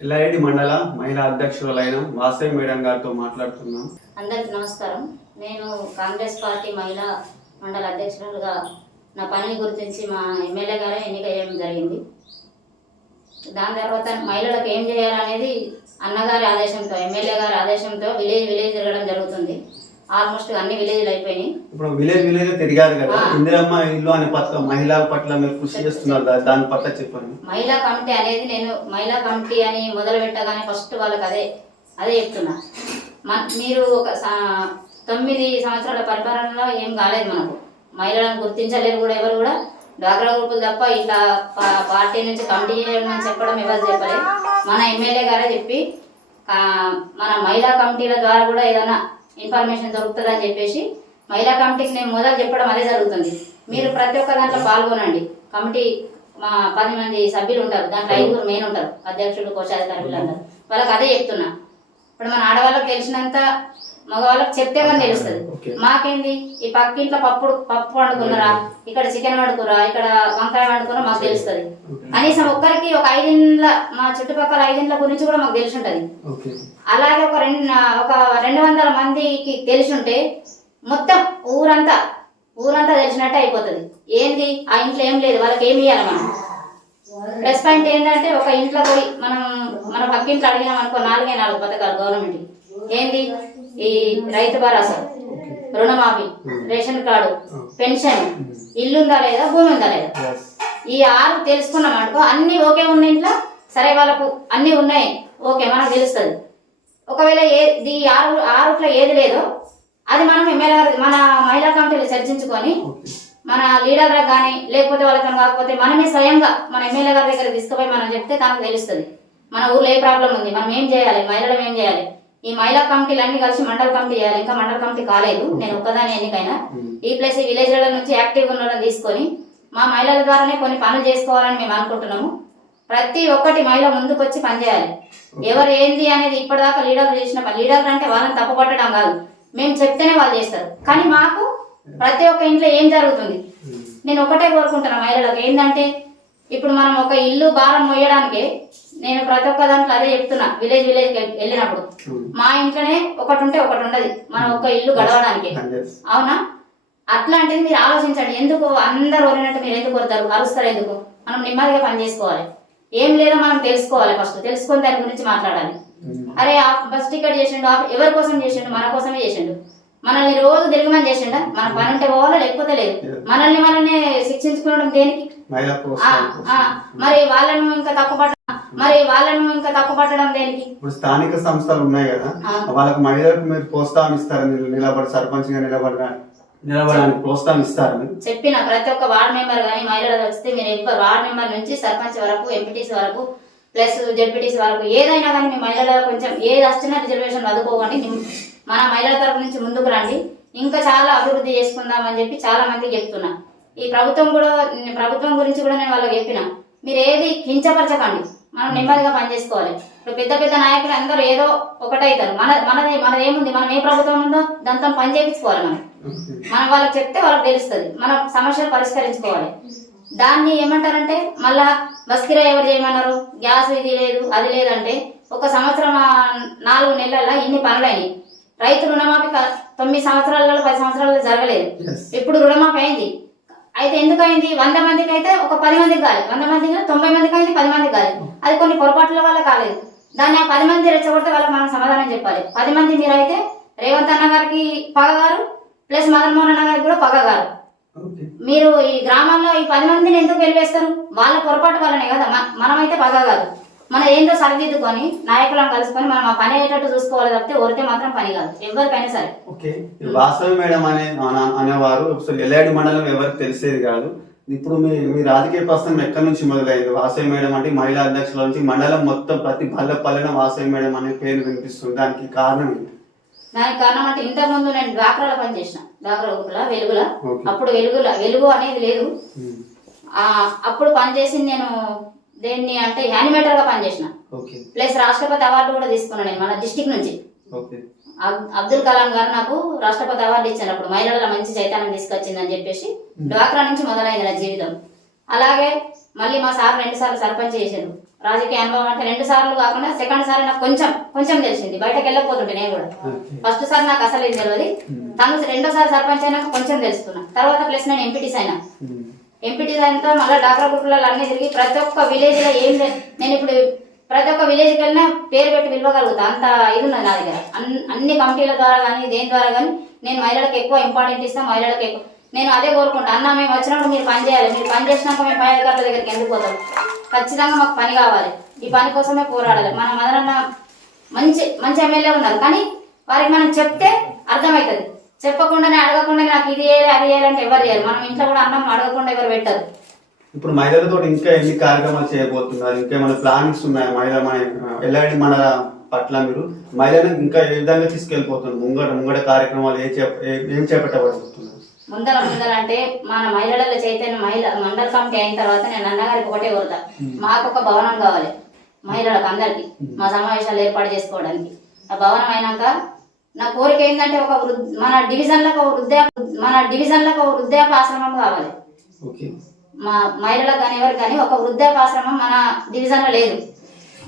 ఎల్లారెడ్డి మండల మహిళా అధ్యక్షురాలైన వాసవి మేడం గారితో మాట్లాడుతున్నాం. అందరికీ నమస్కారం. నేను కాంగ్రెస్ పార్టీ మహిళా మండల అధ్యక్షురాలుగా నా పనిని గుర్తించి మా ఎమ్మెల్యే గారే ఎన్నిక చేయడం జరిగింది. దాని తర్వాత మహిళలకు ఏం చేయాలనేది అన్నగారి ఆదేశంతో, ఎమ్మెల్యే గారి ఆదేశంతో విలేజ్ తిరగడం జరుగుతుంది. ఆల్మోస్ట్ అన్ని విలేజ్లు అయిపోయినాయి. ఇప్పుడు విలేజ్ తిరిగారు కదా, ఇందిరమ్మ ఇల్లు అనే పథకం మహిళల పట్ల మీరు కృషి చేస్తున్నారు, దాని పట్ల చెప్పండి. మహిళా కమిటీ అనేది నేను మహిళా కమిటీ అని మొదలు పెట్టగానే ఫస్ట్ వాళ్ళకి అదే చెప్తున్నా. మీరు ఒక 9 సంవత్సరాల పరిపాలనలో ఏం కాలేదు, మనకు మహిళలను గుర్తించలేరు కూడా, ఎవరు కూడా డ్వాక్రా గ్రూపులు తప్ప ఇట్లా పార్టీ నుంచి కమిటీ చేయడం అని చెప్పడం ఎవరు చెప్పలేదు. మన ఎమ్మెల్యే గారే చెప్పి మన మహిళా కమిటీల ద్వారా కూడా ఏదైనా ఇన్ఫర్మేషన్ దొరుకుతుందని చెప్పేసి మహిళా కమిటీకి నేను మొదలు చెప్పడం అదే జరుగుతుంది. మీరు ప్రతి ఒక్క దాంట్లో పాల్గొనండి. కమిటీ మా 10 మంది సభ్యులు ఉంటారు, దాంట్లో 5 మెయిన్ ఉంటారు, అధ్యక్షులు, కోశాధికారి, వీళ్ళందరూ. వాళ్ళకి అదే చెప్తున్నా. ఇప్పుడు మన ఆడవాళ్ళకి తెలిసినంత మగవాళ్ళకి చెప్తే కానీ తెలుస్తుంది. మాకేంది ఈ పక్కింట్లో పప్పు వండుకున్నారా, ఇక్కడ చికెన్ వండుకురా, ఇక్కడ వంకాయ వండుకున్నా మాకు తెలుస్తుంది. కనీసం ఒక్కరికి ఒక 5 ఇండ్ల, మా చుట్టుపక్కల 5 ఇండ్ల గురించి కూడా మాకు తెలిసి ఉంటుంది. అలాగే ఒక 200 మందికి తెలిసి ఉంటే మొత్తం ఊరంతా తెలిసినట్టే అయిపోతుంది. ఏంది ఆ ఇంట్లో ఏం లేదు, వాళ్ళకి ఏమి ఇవ్వాలి మనం. ప్లస్ పాయింట్ ఏంటంటే ఒక ఇంట్లో పోయి మన పక్కింట్లో అడిగినాం అనుకో, 4 పథకాలు గవర్నమెంట్. ఏంది ఈ రైతు భరోసా, రుణమాఫీ, రేషన్ కార్డు, పెన్షన్, ఇల్లు ఉందా లేదా, భూమి ఉందా లేదా, ఈ 6 తెలుసుకున్నాం అనుకో, అన్ని ఓకే ఉన్న ఇంట్లో సరే వాళ్ళకు అన్ని ఉన్నాయి ఓకే మనకు తెలుస్తుంది. ఒకవేళ ఈ 6 ఏది లేదో అది మనం ఎమ్మెల్యే మన మహిళా కమిటీలు చర్చించుకొని మన లీడర్లకు కానీ లేకపోతే వాళ్ళకి కాకపోతే మనమే స్వయంగా మన ఎమ్మెల్యే గారి దగ్గర తీసుకుపోయి మనం చెప్తే తనకు తెలుస్తుంది మన ఊర్లో ఏ ప్రాబ్లం ఉంది, మనం ఏం చేయాలి, మహిళలు ఏం చేయాలి. ఈ మహిళా కమిటీలు అన్ని కలిసి మండల కమిటీ చేయాలి. ఇంకా మండల కమిటీ కాలేదు, నేను ఒక్కదాని ఎన్నికైనా. ఈ ప్లస్ విలేజ్ల నుంచి యాక్టివ్గా ఉండడం తీసుకొని మా మహిళల ద్వారానే కొన్ని పనులు చేసుకోవాలని మేము అనుకుంటున్నాము. ప్రతి ఒక్కటి మహిళ ముందుకు వచ్చి పనిచేయాలి. ఎవరు ఏంది అనేది ఇప్పటిదాకా లీడర్లు చేసిన లీడర్లు అంటే వాళ్ళని తప్పుపట్టడం కాదు, మేము చెప్తేనే వాళ్ళు చేస్తారు. కానీ మాకు ప్రతి ఒక్క ఇంట్లో ఏం జరుగుతుంది నేను ఒకటే కోరుకుంటున్నా మహిళలకు ఏంటంటే, ఇప్పుడు మనం ఒక ఇల్లు భారం మోయడానికి నేను ప్రతి ఒక్క దాంట్లో అదే చెప్తున్నా. విలేజ్కి వెళ్ళినప్పుడు మా ఇంట్లోనే ఒకటి ఉంటే ఒకటి ఉండదు, మనం ఒక ఇల్లు గడవడానికి. అవునా? అట్లాంటిది మీరు ఆలోచించండి. ఎందుకు అందరు వరినట్టు మీరు ఎందుకు వస్తారు, అరుస్తారు ఎందుకు? మనం నెమ్మదిగా పని చేసుకోవాలి. ఏం లేదో మనం తెలుసుకోవాలి. ఫస్ట్ తెలుసుకొని దాని గురించి మాట్లాడాలి. అరే బస్ టికెట్ చేసిండు, ఎవరి కోసం చేసిండు? మన కోసమే చేసిండు. మనల్ని రోజు తిరిగిమని చేసిండ? మన పని ఉంటే పోవాలా, లేకపోతే లేదు. మనల్ని శిక్షించుకోవడం దేనికి? మరి వాళ్ళను ఇంకా తప్పు పట్టడం దేనికి? ఇప్పుడు స్థానిక సంస్థలు ఉన్నాయి కదా, వాళ్ళకి మహిళలకు మీరు ప్రోత్సాహం ఇస్తారు, మీరు నిలబడి సర్పంచ్ గా నిలబడడానికి ప్రోత్సాహం ఇస్తారు. చెప్పిన ప్రతి ఒక్క వార్డు మెంబర్ కానీ మహిళలు వస్తే మీరు వార్డు మెంబర్ నుంచి సర్పంచ్ వరకు, ఎంపీటీసీ వరకు, ప్లస్ జెడ్పీటీసీ వరకు ఏదైనా కానీ మీ మహిళల కొంచెం ఏది వచ్చినా రిజర్వేషన్ వదుకోకండి. మన మహిళల తరపు నుంచి ముందుకు రండి, ఇంకా చాలా అభివృద్ధి చేసుకుందామని చెప్పి చాలా మందికి చెప్తున్నా. ఈ ప్రభుత్వం గురించి కూడా నేను వాళ్ళకి చెప్పిన, మీరు ఏది కించపరచకండి, మనం నెమ్మదిగా పనిచేసుకోవాలి. ఇప్పుడు పెద్ద నాయకులు అందరూ ఏదో ఒకటైతారు, మనదేముంది, మనం ఏ ప్రభుత్వం ఉందో దాంతో పని చేయించుకోవాలి. మనం వాళ్ళకి చెప్తే వాళ్ళకి తెలుస్తుంది, మన సమస్యలు పరిష్కరించుకోవాలి. దాన్ని ఏమంటారంటే మళ్ళా బస్కిరా ఎవరు చేయమన్నారు, గ్యాస్ ఇది లేదు అది లేదంటే ఒక సంవత్సరం 4 నెలల్లో ఇన్ని పనులైనాయి. రైతు రుణమాఫీ 9 సంవత్సరాలలో 10 సంవత్సరాలలో జరగలేదు. ఇప్పుడు రుణమాఫీ అయింది. అయితే ఎందుకు అయింది? 100 మందికి అయితే ఒక 10 మందికి కాలేదు, 100 మందికి 90 మందికి అయింది, 10 మందికి కాలేదు. అది కొన్ని పొరపాట్ల వల్ల కాలేదు. దాన్ని ఆ 10 మంది రెచ్చగొడితే వాళ్ళకి మనం సమాధానం చెప్పాలి. 10 మంది మీరైతే రేవంత్ అన్న గారికి పగగారు, ప్లస్ మదన్ మోహన్ అన్న గారికి కూడా పగగారు. మీరు ఈ గ్రామాల్లో ఈ 10 మందిని ఎందుకు వెళ్ళేస్తారు? వాళ్ళ పొరపాటు వల్లనే కదా. మనమైతే పగగారు, మనం ఏంటో సరిదిద్దుకొని నాయకులను కలుసుకొని మనం ఆ పని అయ్యేటట్టు చూసుకోవాలి తప్పితే ఓరితే మాత్రం పని కాదు ఎవరికైనా సరే. ఓకే, వాసవి మేడం అనేవారు ఎల్లారెడ్డి మండలం ఎవరికి తెలిసేది కాదు. ఇప్పుడు మీ రాజకీయ ప్రస్థానం ఎక్కడి నుంచి మొదలైంది? వాసవి మేడం అంటే మహిళా అధ్యక్షుల నుంచి మండలం మొత్తం ప్రతి పల్లెన వాసవి మేడం అనే పేరు వినిపిస్తుంది. దానికి కారణం ఏంటి? దానికి కారణం అంటే ఇంతకుముందు నేను డ్వాక్రాలో పనిచేసిన, డ్వాక్రా గ్రూపుల వెలుగుల. అప్పుడు వెలుగు అనేది లేదు. అప్పుడు పనిచేసింది నేను దేన్ని అంటే యానిమేటర్ గా పనిచేసిన. ప్లస్ రాష్ట్రపతి అవార్డు కూడా తీసుకున్నాను నేను మన డిస్టిక్ నుంచి. అబ్దుల్ కలాం గారు నాకు రాష్ట్రపతి అవార్డు ఇచ్చారు. అప్పుడు మహిళల మంచి చైతన్యం తీసుకొచ్చిందని చెప్పేసి డ్వాక్రా నుంచి మొదలైంది నా జీవితం. అలాగే మళ్ళీ మా సార్ 2 సార్లు సర్పంచ్ చేశారు. రాజకీయ అనుభవం అంటే 2 సార్లు కాకుండా సెకండ్ సార్ నాకు కొంచెం తెలిసింది. బయటకు వెళ్ళకపోతుంటే నేను కూడా ఫస్ట్ సార్ నాకు అసలు ఏం తెలియదు. తను 2వ సారి సర్పంచ్ అయినాక కొంచెం తెలుసుకున్నా. తర్వాత ప్లస్ నేను ఎంపీటీస్ అయినా. ఎంపీటీస్ అయినా మళ్ళీ డాక్రా గ్రూపులలో అన్ని తిరిగి ప్రతి ఒక్క విలేజ్ లో నేను ఇప్పుడు ప్రతి ఒక్క విలేజ్కి వెళ్ళినా పేరు పెట్టి పిలవగలుగుతా. అంత ఇది ఉన్నది నా దగ్గర. అన్ని కమిటీల ద్వారా కానీ దేని ద్వారా కానీ నేను మహిళలకు ఎక్కువ ఇంపార్టెంట్ ఇస్తాను. మహిళలకు ఎక్కువ నేను అదే కోరుకుంటా. అన్న మేము వచ్చినప్పుడు మీరు పని చేయాలి. మీరు పని చేసినాక మేము పై అధికారుల దగ్గరికి ఎందుకు పోతాం? ఖచ్చితంగా మాకు పని కావాలి. ఈ పని కోసమే పోరాడాలి. మన మదనన్న మంచి ఎమ్మెల్యే ఉన్నారు, కానీ వారికి మనం చెప్తే అర్థమవుతుంది. చెప్పకుండానే అడగకుండానే నాకు ఇది చేయాలి అది చేయాలంటే ఎవరు చేయాలి? మనం ఇంట్లో కూడా అన్నం అడగకుండా ఎవరు పెట్టరు. ఇప్పుడు మహిళలతో ఇంకా ఎన్ని కార్యక్రమాలు చేయబోతున్నారు? ఇంకేమైనా ప్లానింగ్స్ ఉన్నాయా? మన ఎల్లాడి మండల పట్ల మీరు మహిళలను ఇంకా ఏ విధంగా తీసుకెళ్ళిపోతున్నారు? ముంగడ కార్యక్రమాలు ఏం చేపట్టబడుతున్నారు? ముందర అంటే మన మహిళల చైతన్య మండల కమిటీ అయిన తర్వాత నేను అన్నగారికి ఒకటే కోరుతా, మాకు ఒక భవనం కావాలి మహిళలకు అందరికి మా సమావేశాలు ఏర్పాటు చేసుకోవడానికి. ఆ భవనం అయినాక నా కోరిక ఏంటంటే మన డివిజన్లకు ఒక వృద్ధాపాశ్రమం కావాలి. మా మహిళలకు కానీ ఎవరికి కానీ ఒక వృద్ధాపాశ్రమం మన డివిజన్ లో లేదు.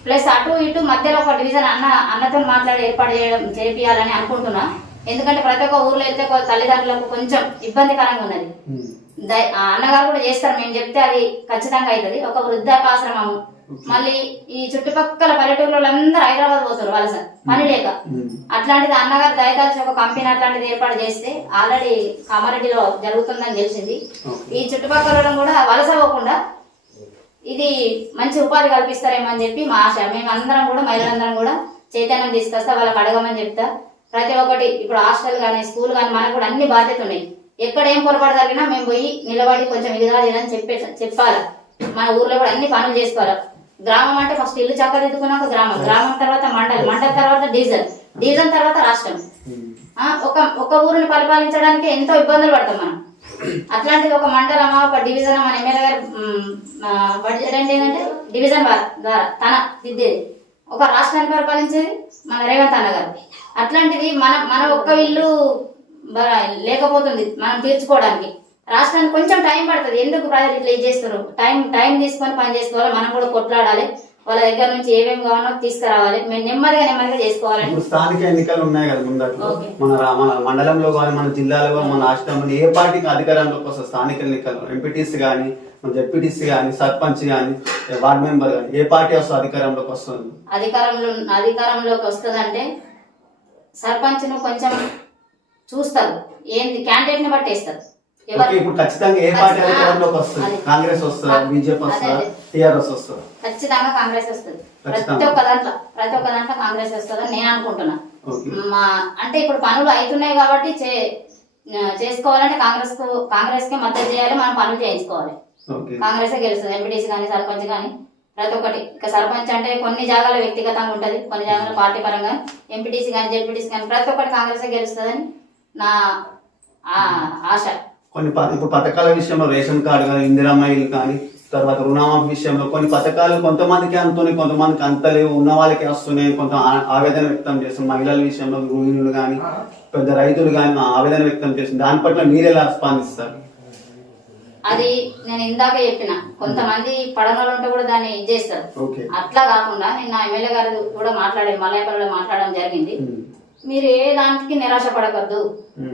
ప్లస్ అటు ఇటు మధ్యలో ఒక డివిజన్ అన్నతో మాట్లాడి ఏర్పాటు చేయాలని అనుకుంటున్నా. ఎందుకంటే ప్రతి ఒక్క ఊర్లో వెళ్తే తల్లిదండ్రులకు కొంచెం ఇబ్బందికరంగా ఉన్నది. అన్నగారు కూడా చేస్తారు, మేము చెప్తే అది ఖచ్చితంగా అవుతుంది. ఒక వృద్ధాపాశ్రమము, మళ్ళీ ఈ చుట్టుపక్కల పల్లెటూరులో అందరూ హైదరాబాద్ పోతారు వలస పని లేక. అట్లాంటిది అన్నగారు దయదాల్చి ఒక కంపెనీ అట్లాంటిది ఏర్పాటు చేస్తే ఆల్రెడీ కామారెడ్డిలో జరుగుతుందని తెలిసింది. ఈ చుట్టుపక్కల కూడా వలస పోకుండా ఇది మంచి ఉపాధి కల్పిస్తారేమో అని చెప్పి మా ఆశ. మేము అందరం కూడా మహిళలందరం కూడా చైతన్యం తీసుకొస్తా, వాళ్ళకి అడగమని చెప్తా. ప్రతి ఒక్కటి ఇప్పుడు హాస్టల్ కానీ స్కూల్ కానీ మనకు కూడా అన్ని బాధ్యత ఉన్నాయి. ఎక్కడ ఏం పొరపాటు జరిగినా మేము పోయి నిలబడి కొంచెం ఇది కాదు అని చెప్పాలి. మన ఊర్లో కూడా అన్ని పనులు చేసుకోవాలి. గ్రామం అంటే ఫస్ట్ ఇల్లు చక్కదిద్దుకున్నాక గ్రామం తర్వాత మండల తర్వాత డివిజన్ తర్వాత రాష్ట్రం. ఒక ఊరిని పరిపాలించడానికి ఎంతో ఇబ్బందులు పడతాం మనం. అట్లాంటిది ఒక మండలమా ఒక డివిజన్ మన ఎమ్మెల్యే గారు బడ్జెట్ అంటే ఏంటంటే డివిజన్ ద్వారా తన దిద్దేది, ఒక రాష్ట్రాన్ని పరిపాలించేది మన రేవంత్ అన్న గారు. అట్లాంటిది మన ఒక్క ఇల్లు లేకపోతుంది మనం తీర్చుకోవడానికి. రాష్ట్రానికి కొంచెం టైం పడుతుంది. ఎందుకు ప్రజలు ఇట్లా ఇది చేస్తారు? టైం తీసుకొని పని చేసుకోవాలి. మనం కూడా కొట్లాడాలి. వాళ్ళ దగ్గర నుంచి ఏమేమి కావాలో తీసుకురావాలి. మేము నెమ్మదిగా చేసుకోవాలని. స్థానిక ఎన్నికలు ఉన్నాయి కదా ముందట్లో, మన మండలంలో కానీ మన జిల్లాలో కానీ మన రాష్ట్రంలో ఏ పార్టీకి అధికారంలోకి వస్తుంది? స్థానిక ఎన్నికలు ఎంపీటీసీ కానీ జెడ్పీటీసీ కానీ సర్పంచ్ కానీ వార్డు మెంబర్ కానీ ఏ పార్టీ వస్తుంది అధికారంలోకి వస్తుంది? అధికారంలోకి వస్తుందంటే సర్పంచ్ ను కొంచెం చూస్తారు, ఏంది క్యాండిడేట్ ని బట్టి వేస్తారు. ఇప్పుడు ఖచ్చితంగా ఏ పార్టీ అధికారంలోకి వస్తుంది? కాంగ్రెస్ వస్తుందా, బీజేపీ వస్తుందా, టీఆర్ఎస్ వస్తుందా? ఖచ్చితంగా కాంగ్రెస్ వస్తుంది. ప్రతి ఒక్క దాంట్లో కాంగ్రెస్ వస్తుందని నేను అనుకుంటున్నా. అంటే ఇప్పుడు పనులు అవుతున్నాయి కాబట్టి చేసుకోవాలంటే కాంగ్రెస్ కే మద్దతు చేయాలి. మనం పనులు చేయించుకోవాలి. కాంగ్రెస్ గెలుస్తుంది. ఎంపీటీసీ కానీ సర్పంచ్ కానీ ప్రతి ఒక్కటి. ఇక సర్పంచ్ అంటే కొన్ని జాగాల వ్యక్తిగతంగా ఉంటది, కొన్ని జాగాల పార్టీ పరంగా. ఎంపీటీసీ కానీ జెడ్పీటీసీ కానీ ప్రతి ఒక్కటి కాంగ్రెస్ గెలుస్తుందని నా ఆశ. ఇప్పుడు పథకాల విషయంలో రేషన్ కార్డు కానీ ఇందిరమ్మ ఇల్లు కానీ తర్వాత రుణమాఫీ విషయంలో కొన్ని పథకాలు కొంతమందికి అందుతున్నాయి, కొంతమందికి అంతలేవు. ఉన్న వాళ్ళకి వస్తున్నాయి, కొంత ఆవేదన వ్యక్తం చేస్తున్నారు. మహిళల విషయంలో గృహిణులు కానీ పెద్ద రైతులు కానీ ఆవేదన వ్యక్తం చేస్తున్నారు. దాని పట్ల మీరు ఎలా స్పందిస్తారు? అది నేను ఇందాక చెప్పిన, కొంతమంది పడనలు ఉంటే కూడా దాన్ని ఇది చేస్తారు. అట్లా కాకుండా నిన్న ఎమ్మెల్యే గారు కూడా మలయపల్లిలో మాట్లాడడం జరిగింది. మీరు ఏ దానికి నిరాశ పడకూడదు.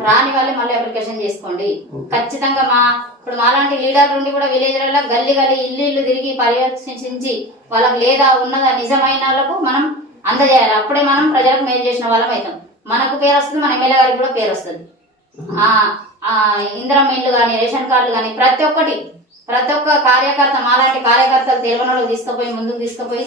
రాని వాళ్ళే మళ్ళీ అప్లికేషన్ చేసుకోండి. ఖచ్చితంగా ఇప్పుడు మాలాంటి లీడర్ నుండి కూడా విలేజ్లలో గల్లీ ఇల్లు తిరిగి పర్యవేక్షించి వాళ్ళకి లేదా ఉన్నదా నిజమైన వాళ్ళకు మనం అందజేయాలి. అప్పుడే మనం ప్రజలకు మేలు చేసిన వాళ్ళం అవుతాం. మనకు పేరు వస్తుంది, మన ఎమ్మెల్యే గారికి కూడా పేరు వస్తుంది. ఇందిరమ్మ ఇల్లు కానీ రేషన్ కార్డులు కానీ ప్రతి ఒక్క కార్యకర్త మాలాంటి కార్యకర్తలు తెలియని వాళ్ళకి ముందుకు తీసుకుపోయి